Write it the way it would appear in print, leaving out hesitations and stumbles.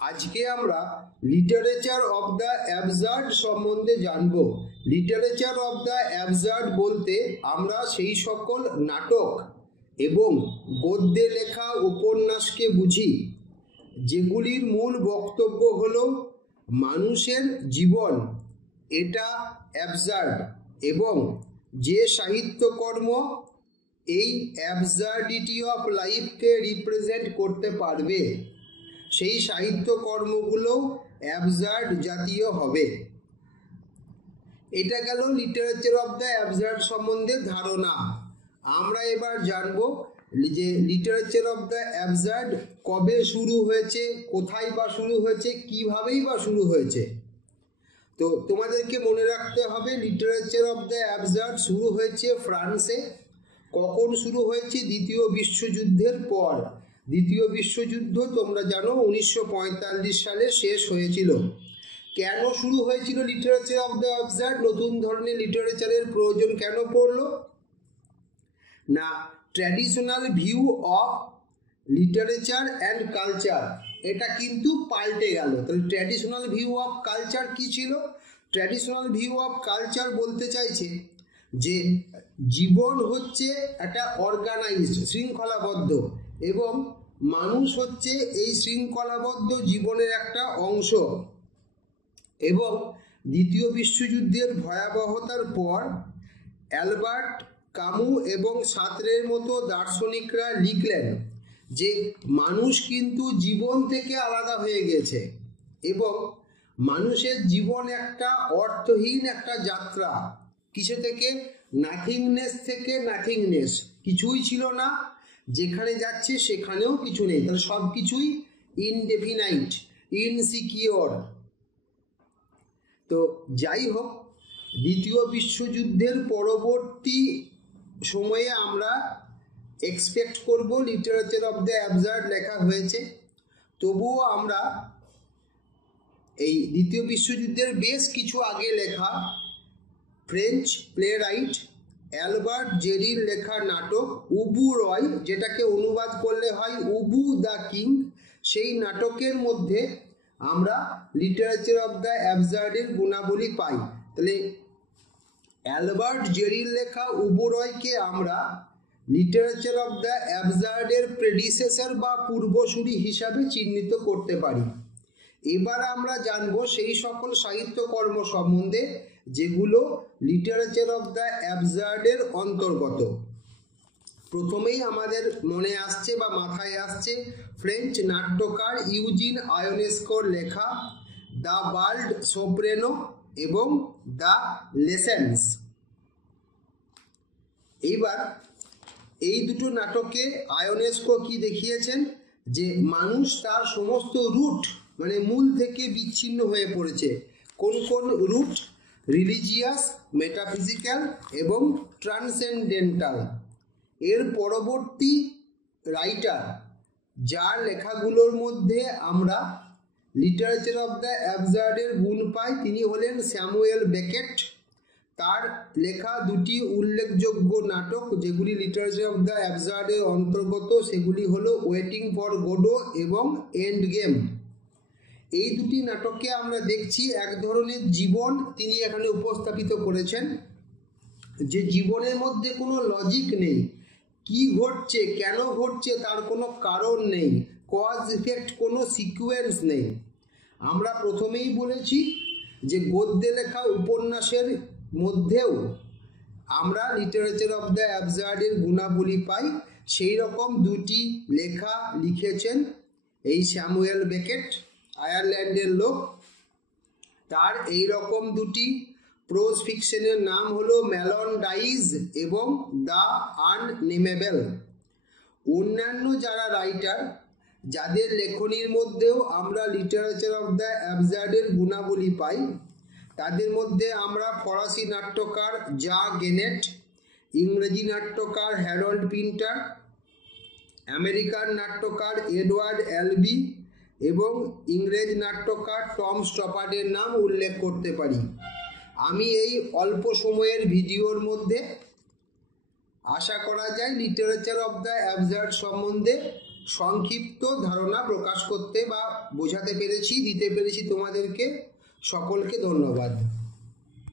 আজকে আমরা literature of the absurd সম্বন্ধে জানব। লিটারেচার অফ দ্য অ্যাবসার্ড বলতে আমরা সেই সকল নাটক এবং গদ্যে লেখা উপন্যাসকে বুঝি যেগুলির মূল বক্তব্য হলো মানুষের জীবন এটা অ্যাবসার্ড, এবং যে সাহিত্যকর্ম এই অ্যাবসার্ডিটি অফ লাইফকে রিপ্রেজেন্ট করতে পারবে সেই সাহিত্যকর্মগুলো অ্যাবসার্ড জাতীয় হবে। এটা গেল লিটারেচার অফ দ্য অ্যাবসার্ড সম্বন্ধে ধারণা। আমরা এবার জানব যে লিটারেচার অফ দ্য অ্যাবসার্ড কবে শুরু হয়েছে, কোথায় বা শুরু হয়েছে, কীভাবেই বা শুরু হয়েছে। তো তোমাদেরকে মনে রাখতে হবে লিটারেচার অফ দ্য অ্যাবসার্ড শুরু হয়েছে ফ্রান্সে। কখন শুরু হয়েছে? দ্বিতীয় বিশ্বযুদ্ধের পর। দ্বিতীয় বিশ্বযুদ্ধ তোমরা জানো 1945 সালে শেষ হয়েছিল। কেন শুরু হয়েছিল লিটারেচার অফ দ্য অ্যাবসার্ড? নতুন ধরনের লিটারেচারের প্রয়োজন কেন পড়লো? না, traditional view of literature and culture এটা কিন্তু পাল্টে গেল। তাহলে ট্র্যাডিশনাল ভিউ অফ কালচার কি ছিল? ট্র্যাডিশনাল ভিউ অফ কালচার বলতে চাইছে যে জীবন হচ্ছে একটা অর্গানাইজড, শৃঙ্খলাবদ্ধ, এবং মানুষ হচ্ছে এই শৃঙ্খলাবদ্ধ জীবনের একটা অংশ। এবং দ্বিতীয় বিশ্বযুদ্ধের ভয়াবহতার পর অ্যালবার্ট কামু এবং সার্ত্রের মতো দার্শনিকরা লিখলেন যে মানুষ কিন্তু জীবন থেকে আলাদা হয়ে গেছে এবং মানুষের জীবন একটা অর্থহীন একটা যাত্রা। কিসে থেকে? নাথিংনেস থেকে নাথিংনেস। কিছুই ছিল না, যেখানে যাচ্ছে সেখানেও কিছু নেই, তাহলে সব কিছুই ইনডেফিনাইট, ইনসিকিওর। তো যাই হোক, দ্বিতীয় বিশ্বযুদ্ধের পরবর্তী সময়ে আমরা এক্সপেক্ট করব লিটারেচার অফ দ্য অ্যাবসার্ড লেখা হয়েছে। তবুও আমরা এই দ্বিতীয় বিশ্বযুদ্ধের বেশ কিছু আগে লেখা ফ্রেঞ্চ প্লেরাইট অ্যালবার্ট জেরির লেখা নাটক উবু রয়, যেটাকে অনুবাদ করলে হয় উবু দ্য কিং, সেই নাটকের মধ্যে আমরা লিটারেচার অফ দ্য অ্যাবসার্ডের গুণাবলী পাই। তাহলে অ্যালবার্ট জেরির লেখা উবু রয়কে আমরা লিটারেচার অফ দ্য অ্যাবসার্ডের প্রেডিসেসর বা পূর্বসূরি হিসাবে চিহ্নিত করতে পারি। এবার আমরা জানব সেই সকল সাহিত্যকর্ম সম্বন্ধে যেগুলো লিটারেচার অফ দ্য অ্যাবসার্ডের অন্তর্গত। প্রথমেই আমাদের মনে আসছে বা মাথায় আসছে ফ্রেঞ্চ নাট্যকার ইউজিন আয়োনেস্কোর লেখা দ্য বাল্ড সোপ্রেনো এবং দ্য লেসেন্স। এইবার এই দুটো নাটকে আয়োনেস্কো কি দেখিয়েছেন? যে মানুষ তার সমস্ত রুট মানে মূল থেকে বিচ্ছিন্ন হয়ে পড়েছে। কোন কোন রুট? রিলিজিয়াস, মেটাফিজিক্যাল এবং ট্রান্সেন্ডেন্টাল। এর পরবর্তী রাইটার যার লেখাগুলোর মধ্যে আমরা লিটারেচার অফ দ্য অ্যাবসার্ডের গুণ পাই তিনি হলেন স্যামুয়েল বেকেট। তার লেখা দুটি উল্লেখযোগ্য নাটক যেগুলি লিটারেচার অফ দ্য অ্যাবসার্ডের অন্তর্গত সেগুলি হলো ওয়েটিং ফর গোডো এবং এন্ড গেম। এই দুটি নাটকে আমরা দেখছি এক ধরনের জীবন তিনি এখানে উপস্থাপিত করেছেন, যে জীবনের মধ্যে কোনো লজিক নেই, কি ঘটছে কেন ঘটছে তার কোনো কারণ নেই, কজ ইফেক্ট কোনো সিকুয়েন্স নেই। আমরা প্রথমেই বলেছি যে গদ্যে লেখা উপন্যাসের মধ্যেও আমরা লিটারেচার অফ দ্য অ্যাবসার্ডের গুণাবলী পাই। সেই রকম দুটি লেখা লিখেছেন এই স্যামুয়েল বেকেট, আয়ারল্যান্ডের লোক। তার এই রকম দুটি প্রোজ ফিকশনের নাম হলো মেলন্ডাইজ এবং দ্য আননেমেবল। অন্যান্য যারা রাইটার যাদের লেখনীর মধ্যেও আমরা লিটারেচার অফ দ্য অ্যাবসার্ডের গুণাবলী পাই তাদের মধ্যে আমরা ফরাসি নাট্যকার জা গেনেট, ইংরেজি নাট্যকার হ্যারল্ড পিন্টার, আমেরিকান নাট্যকার এডওয়ার্ড অ্যালবি এবং ইংরেজ নাট্যকার টম স্টপার্ডের নাম উল্লেখ করতে পারি। আমি এই অল্প সময়ের ভিডিওর মধ্যে আশা করা যায় লিটারেচার অফ দ্য অ্যাবসার্ড সম্বন্ধে সংক্ষিপ্ত ধারণা প্রকাশ করতে বা বোঝাতে পেরেছি, দিতে পেরেছি তোমাদেরকে। সকলকে ধন্যবাদ।